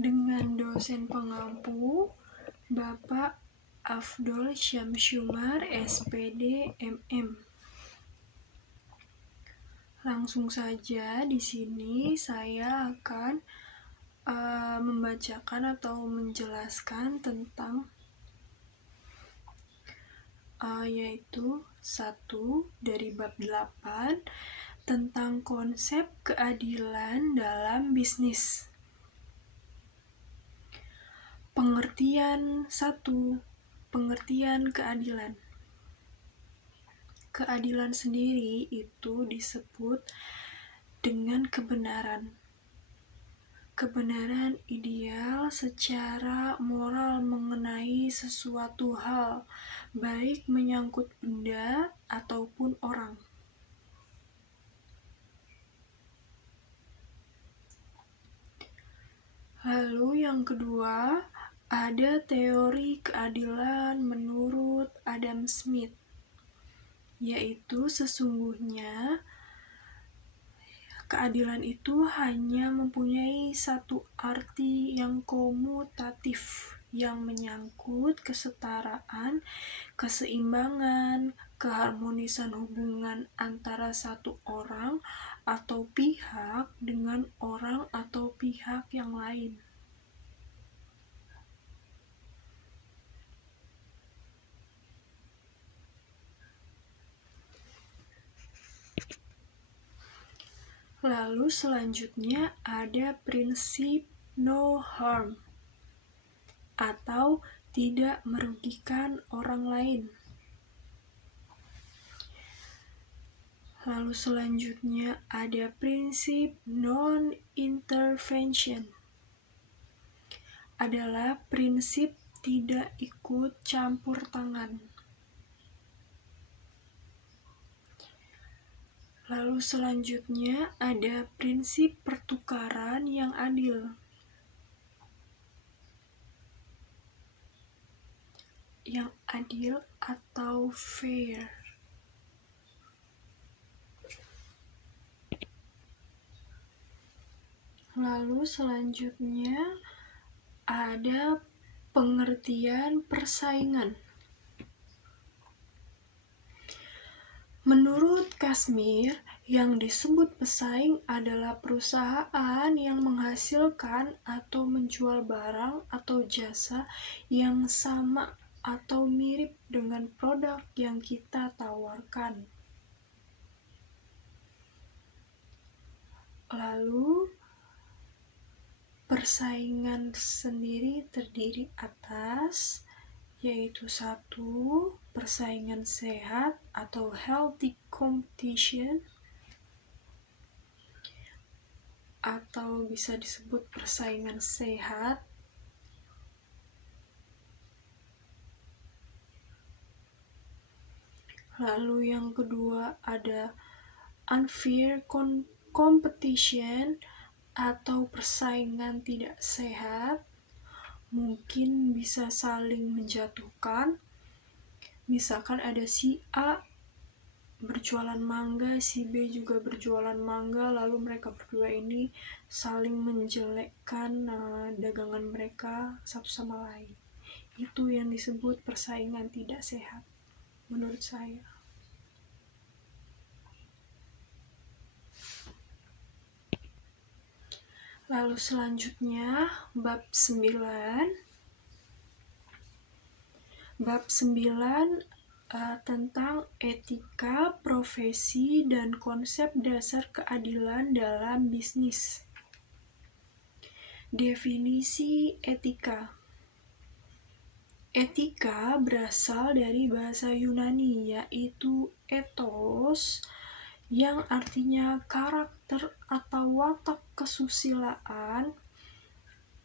dengan dosen pengampu Bapak Afdol Syamsumar, SPD, MM. Langsung saja di sini saya akan membacakan atau menjelaskan tentang yaitu 1 dari bab 8 tentang konsep keadilan dalam bisnis. Pengertian 1. Pengertian keadilan. Keadilan sendiri itu disebut dengan kebenaran. Kebenaran ideal secara moral mengenai sesuatu hal, baik menyangkut benda ataupun orang. Lalu yang kedua, ada teori keadilan menurut Adam Smith, yaitu sesungguhnya keadilan itu hanya mempunyai satu arti yang komutatif, yang menyangkut kesetaraan, keseimbangan, keharmonisan hubungan antara satu orang atau pihak dengan orang atau pihak yang lain. Lalu selanjutnya ada prinsip no harm atau tidak merugikan orang lain. Lalu selanjutnya ada prinsip non-intervention. Adalah prinsip tidak ikut campur tangan. Lalu selanjutnya ada prinsip pertukaran yang adil. Yang adil atau fair. Lalu selanjutnya ada pengertian persaingan. Menurut Kashmir, yang disebut pesaing adalah perusahaan yang menghasilkan atau menjual barang atau jasa yang sama atau mirip dengan produk yang kita tawarkan. Lalu, persaingan sendiri terdiri atas yaitu 1. Persaingan sehat atau healthy competition, atau bisa disebut persaingan sehat. Lalu yang kedua ada unfair competition atau persaingan tidak sehat, mungkin bisa saling menjatuhkan. Misalkan ada si A berjualan mangga, si B juga berjualan mangga, lalu mereka berdua ini saling menjelekkan dagangan mereka satu sama lain. Itu yang disebut persaingan tidak sehat menurut saya. Lalu selanjutnya bab 9. Bab 9 tentang etika, profesi, dan konsep dasar keadilan dalam bisnis. Definisi etika. Etika berasal dari bahasa Yunani, yaitu ethos, yang artinya karakter atau watak kesusilaan.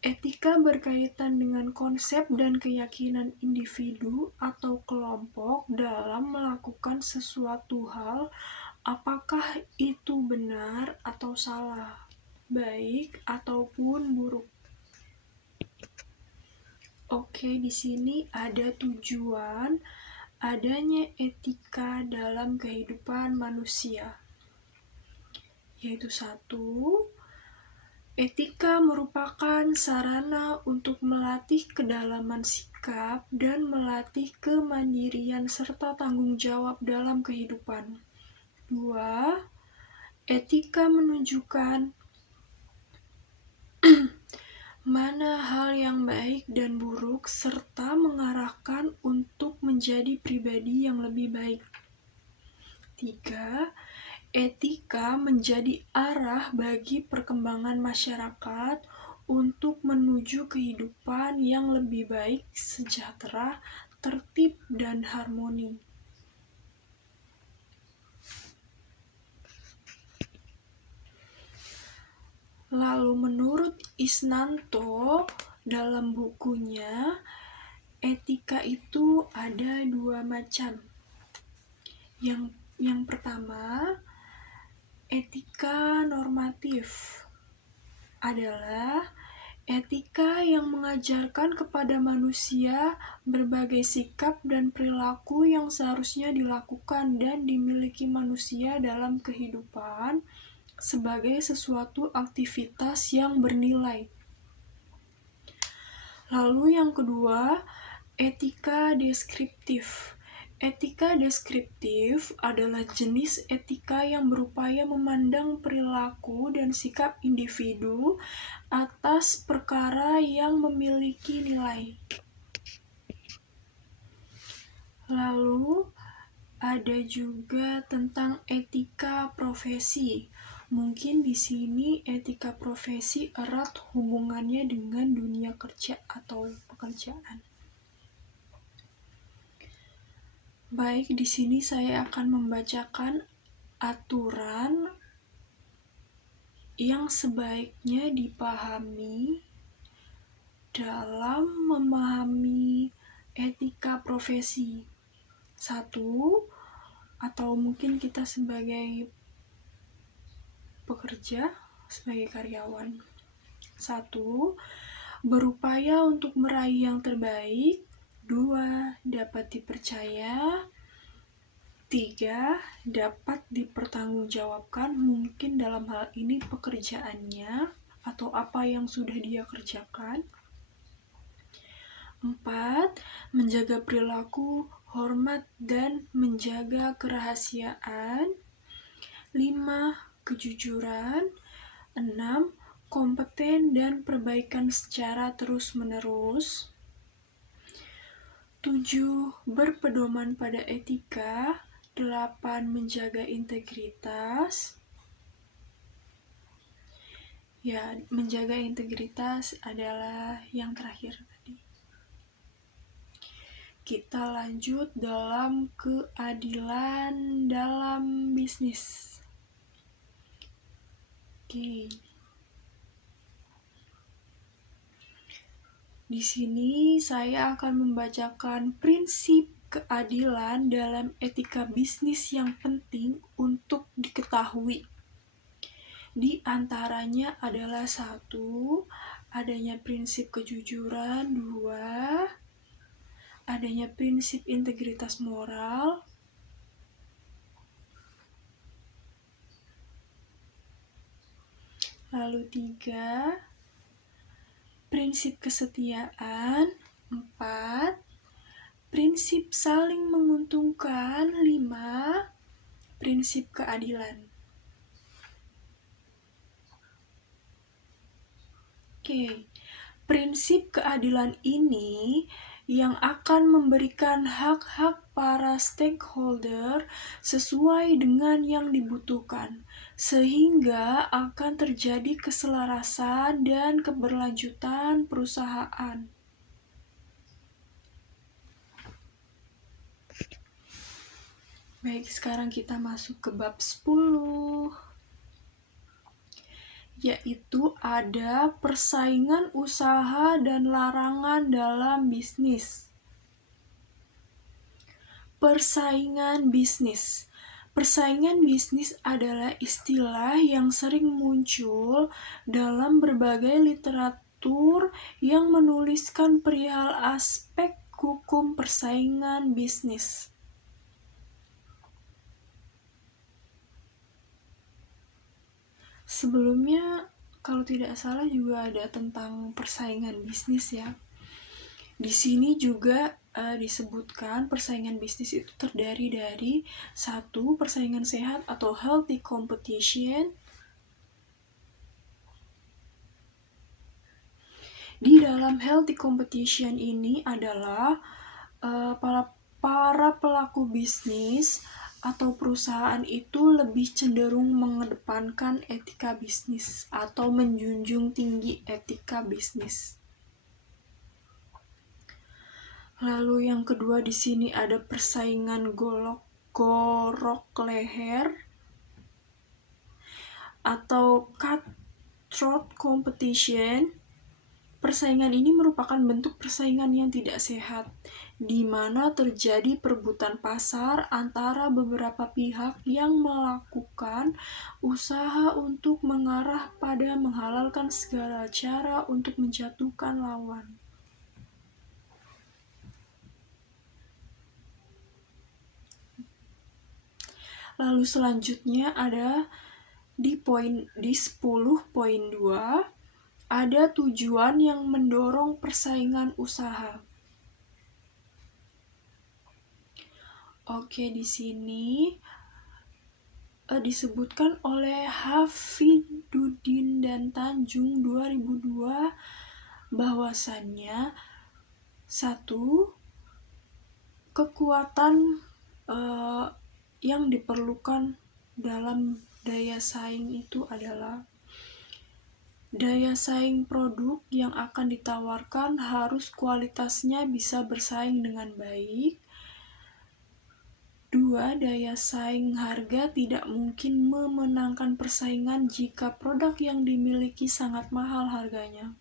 Etika berkaitan dengan konsep dan keyakinan individu atau kelompok dalam melakukan sesuatu hal, apakah itu benar atau salah, baik ataupun buruk. Oke, di sini ada tujuan adanya etika dalam kehidupan manusia, yaitu 1. Etika merupakan sarana untuk melatih kedalaman sikap dan melatih kemandirian serta tanggung jawab dalam kehidupan. 2. Etika menunjukkan mana hal yang baik dan buruk serta mengarahkan untuk menjadi pribadi yang lebih baik. 3. Etika menjadi arah bagi perkembangan masyarakat untuk menuju kehidupan yang lebih baik, sejahtera, tertib, dan harmoni. Lalu menurut Isnanto dalam bukunya, etika itu ada 2 macam. Yang pertama, etika normatif adalah etika yang mengajarkan kepada manusia berbagai sikap dan perilaku yang seharusnya dilakukan dan dimiliki manusia dalam kehidupan sebagai sesuatu aktivitas yang bernilai. Lalu yang kedua, etika deskriptif. Etika deskriptif adalah jenis etika yang berupaya memandang perilaku dan sikap individu atas perkara yang memiliki nilai. Lalu ada juga tentang etika profesi. Mungkin di sini etika profesi erat hubungannya dengan dunia kerja atau pekerjaan. Baik, di sini saya akan membacakan aturan yang sebaiknya dipahami dalam memahami etika profesi. 1. Atau mungkin kita sebagai pekerja, sebagai karyawan. 1. Berupaya untuk meraih yang terbaik. 2. Dapat dipercaya. 3. Dapat dipertanggungjawabkan, mungkin dalam hal ini pekerjaannya atau apa yang sudah dia kerjakan. 4. Menjaga perilaku, hormat, dan menjaga kerahasiaan. 5. Kejujuran. 6. Kompeten dan perbaikan secara terus-menerus. 7. Berpedoman pada etika. 8. Menjaga integritas. Ya, menjaga integritas adalah yang terakhir tadi. Kita lanjut dalam keadilan dalam bisnis. Oke. Di sini saya akan membacakan prinsip keadilan dalam etika bisnis yang penting untuk diketahui. Di antaranya adalah 1. Adanya prinsip kejujuran. 2. Adanya prinsip integritas moral. Lalu 3. Prinsip kesetiaan. 4. Prinsip saling menguntungkan. 5. Prinsip keadilan. Oke, prinsip keadilan ini yang akan memberikan hak-hak para stakeholder sesuai dengan yang dibutuhkan, sehingga akan terjadi keselarasan dan keberlanjutan perusahaan. Baik, sekarang kita masuk ke bab 10. Yaitu ada persaingan usaha dan larangan dalam bisnis. Persaingan bisnis. Persaingan bisnis adalah istilah yang sering muncul dalam berbagai literatur yang menuliskan perihal aspek hukum persaingan bisnis. Sebelumnya, kalau tidak salah juga ada tentang persaingan bisnis ya. Di sini juga disebutkan persaingan bisnis itu terdiri dari 1. Persaingan sehat atau healthy competition. Di dalam healthy competition ini adalah para pelaku bisnis atau perusahaan itu lebih cenderung mengedepankan etika bisnis atau menjunjung tinggi etika bisnis. Lalu yang kedua di sini ada persaingan gorok leher atau cutthroat competition. Persaingan ini merupakan bentuk persaingan yang tidak sehat, di mana terjadi perebutan pasar antara beberapa pihak yang melakukan usaha untuk mengarah pada menghalalkan segala cara untuk menjatuhkan lawan. Lalu selanjutnya ada di 10.2 ada tujuan yang mendorong persaingan usaha. Oke, di sini disebutkan oleh Hafidudin dan Tanjung 2002 bahwasannya 1. Kekuatan yang diperlukan dalam daya saing itu adalah daya saing produk yang akan ditawarkan harus kualitasnya bisa bersaing dengan baik. 2. Daya saing harga tidak mungkin memenangkan persaingan jika produk yang dimiliki sangat mahal harganya.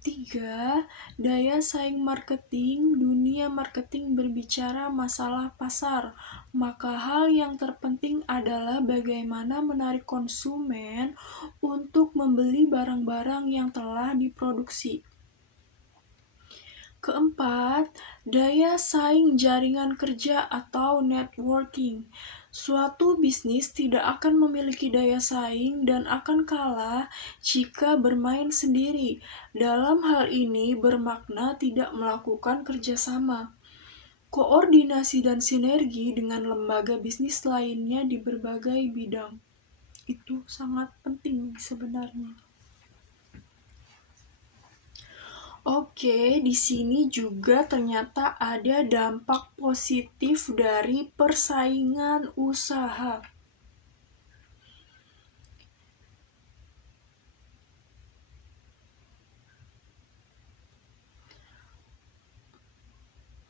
3. Daya saing marketing. Dunia marketing berbicara masalah pasar, maka hal yang terpenting adalah bagaimana menarik konsumen untuk membeli barang-barang yang telah diproduksi. 4. Daya saing jaringan kerja atau networking. Suatu bisnis tidak akan memiliki daya saing dan akan kalah jika bermain sendiri. Dalam hal ini bermakna tidak melakukan kerjasama, koordinasi dan sinergi dengan lembaga bisnis lainnya di berbagai bidang. Itu sangat penting sebenarnya. Oke, di sini juga ternyata ada dampak positif dari persaingan usaha.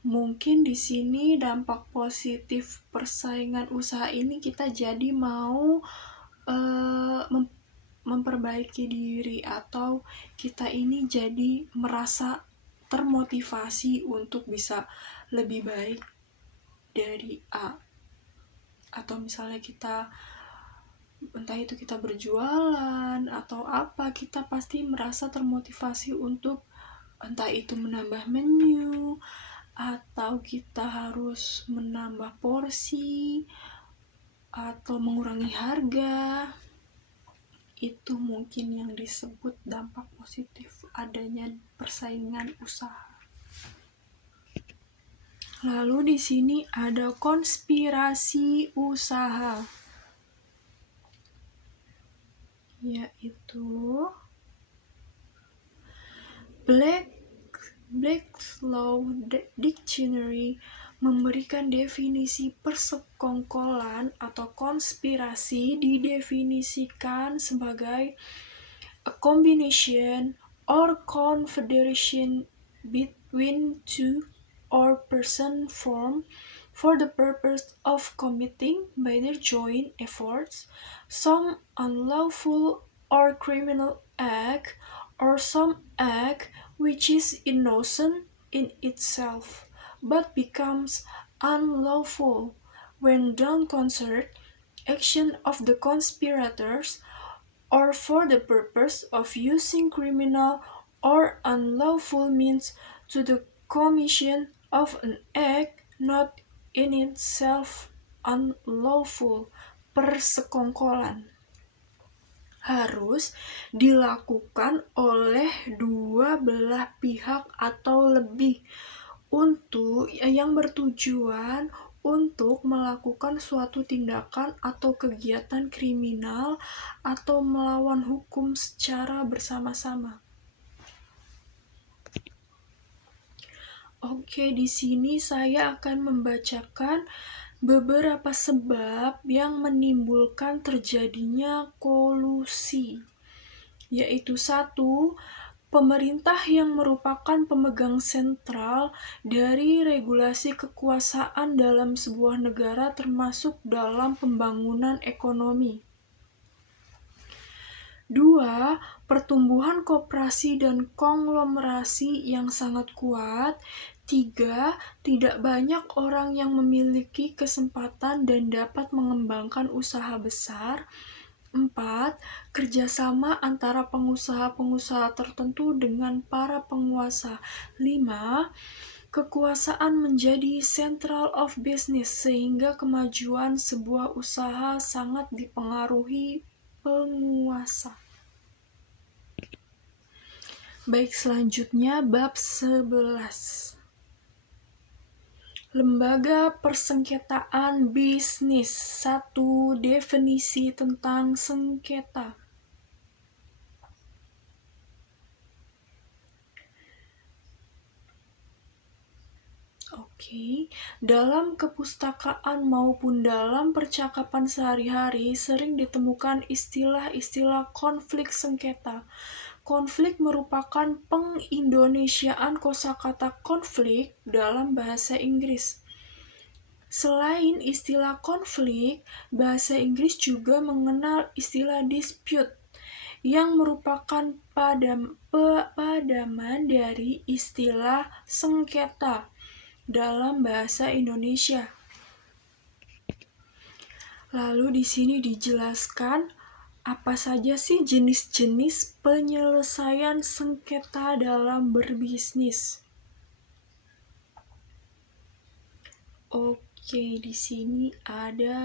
Mungkin di sini dampak positif persaingan usaha ini kita jadi mau memperbaiki diri atau kita ini jadi merasa termotivasi untuk bisa lebih baik dari A. Atau misalnya kita entah itu kita berjualan atau apa, kita pasti merasa termotivasi untuk entah itu menambah menu atau kita harus menambah porsi atau mengurangi harga. Itu mungkin yang disebut dampak positif adanya persaingan usaha. Lalu di sini ada konspirasi usaha, yaitu Black's Law Dictionary memberikan definisi persekongkolan atau konspirasi didefinisikan sebagai a combination or confederation between two or person formed for the purpose of committing by their joint efforts some unlawful or criminal act or some act which is innocent in itself but becomes unlawful when done concert action of the conspirators or for the purpose of using criminal or unlawful means to the commission of an act not in itself unlawful. Persekongkolan. harus dilakukan oleh dua belah pihak atau lebih untuk yang bertujuan untuk melakukan suatu tindakan atau kegiatan kriminal atau melawan hukum secara bersama-sama. Oke, di sini saya akan membacakan beberapa sebab yang menimbulkan terjadinya kolusi, yaitu 1. Pemerintah yang merupakan pemegang sentral dari regulasi kekuasaan dalam sebuah negara termasuk dalam pembangunan ekonomi. 2. Pertumbuhan koperasi dan konglomerasi yang sangat kuat. 3. Tidak banyak orang yang memiliki kesempatan dan dapat mengembangkan usaha besar. 4. Kerjasama antara pengusaha-pengusaha tertentu dengan para penguasa. 5. Kekuasaan menjadi central of business sehingga kemajuan sebuah usaha sangat dipengaruhi penguasa. Baik, selanjutnya bab 11. Lembaga Persengketaan Bisnis. 1. Definisi tentang sengketa. Oke, dalam kepustakaan maupun dalam percakapan sehari-hari sering ditemukan istilah-istilah konflik sengketa. Konflik merupakan pengindonesiaan kosakata konflik dalam bahasa Inggris. Selain istilah konflik, bahasa Inggris juga mengenal istilah dispute, yang merupakan padaman dari istilah sengketa dalam bahasa Indonesia. Lalu di sini dijelaskan apa saja sih jenis-jenis penyelesaian sengketa dalam berbisnis. Oke, di sini ada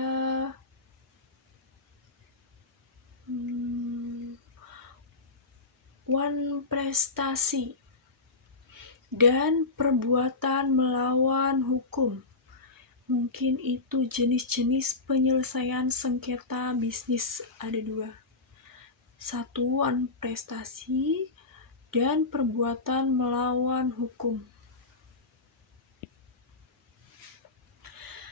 prestasi dan perbuatan melawan hukum. Mungkin itu jenis-jenis penyelesaian sengketa bisnis ada 2. 1. Prestasi dan perbuatan melawan hukum.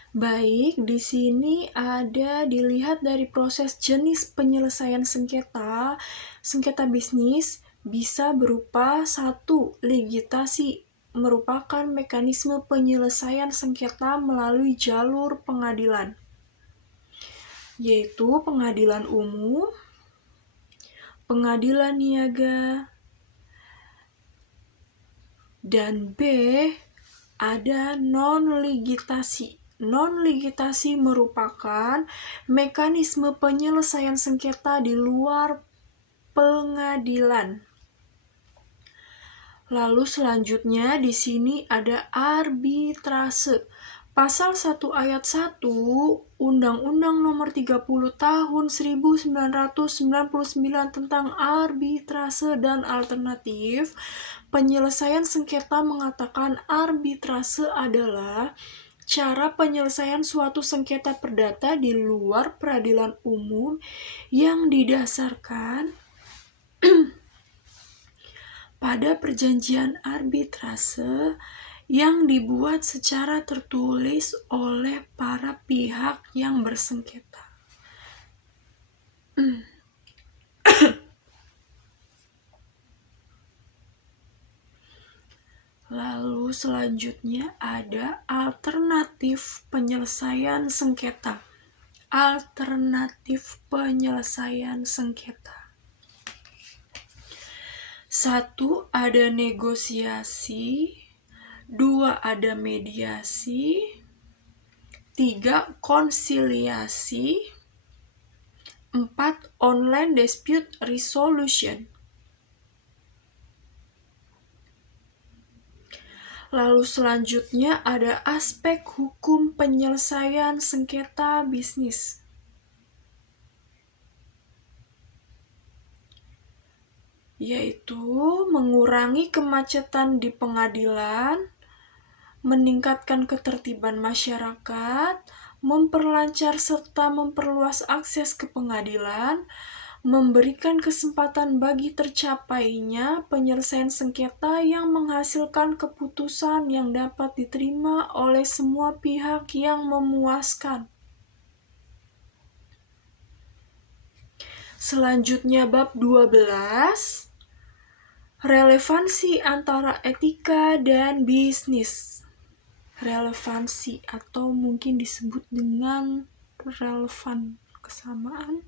Baik, di sini ada dilihat dari proses jenis penyelesaian sengketa. Sengketa bisnis bisa berupa 1. Ligitasi, merupakan mekanisme penyelesaian sengketa melalui jalur pengadilan, yaitu pengadilan umum, pengadilan niaga, dan B. ada non-ligitasi. Non-ligitasi merupakan mekanisme penyelesaian sengketa di luar pengadilan. Lalu selanjutnya di sini ada arbitrase. Pasal 1 ayat 1 Undang-Undang Nomor 30 Tahun 1999 tentang arbitrase dan alternatif penyelesaian sengketa mengatakan arbitrase adalah cara penyelesaian suatu sengketa perdata di luar peradilan umum yang didasarkan pada perjanjian arbitrase yang dibuat secara tertulis oleh para pihak yang bersengketa. Lalu selanjutnya ada alternatif penyelesaian sengketa. Alternatif penyelesaian sengketa. 1. Ada negosiasi. 2. Ada mediasi. 3. Konsiliasi. 4. Online dispute resolution. Lalu selanjutnya ada aspek hukum penyelesaian sengketa bisnis. yaitu mengurangi kemacetan di pengadilan, meningkatkan ketertiban masyarakat, memperlancar serta memperluas akses ke pengadilan, memberikan kesempatan bagi tercapainya penyelesaian sengketa yang menghasilkan keputusan yang dapat diterima oleh semua pihak yang memuaskan. Selanjutnya bab 12, relevansi antara etika dan bisnis. Relevansi atau mungkin disebut dengan relevan, kesamaan.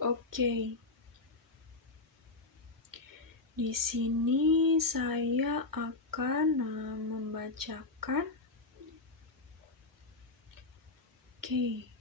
Oke. Di sini saya akan membacakan. Oke.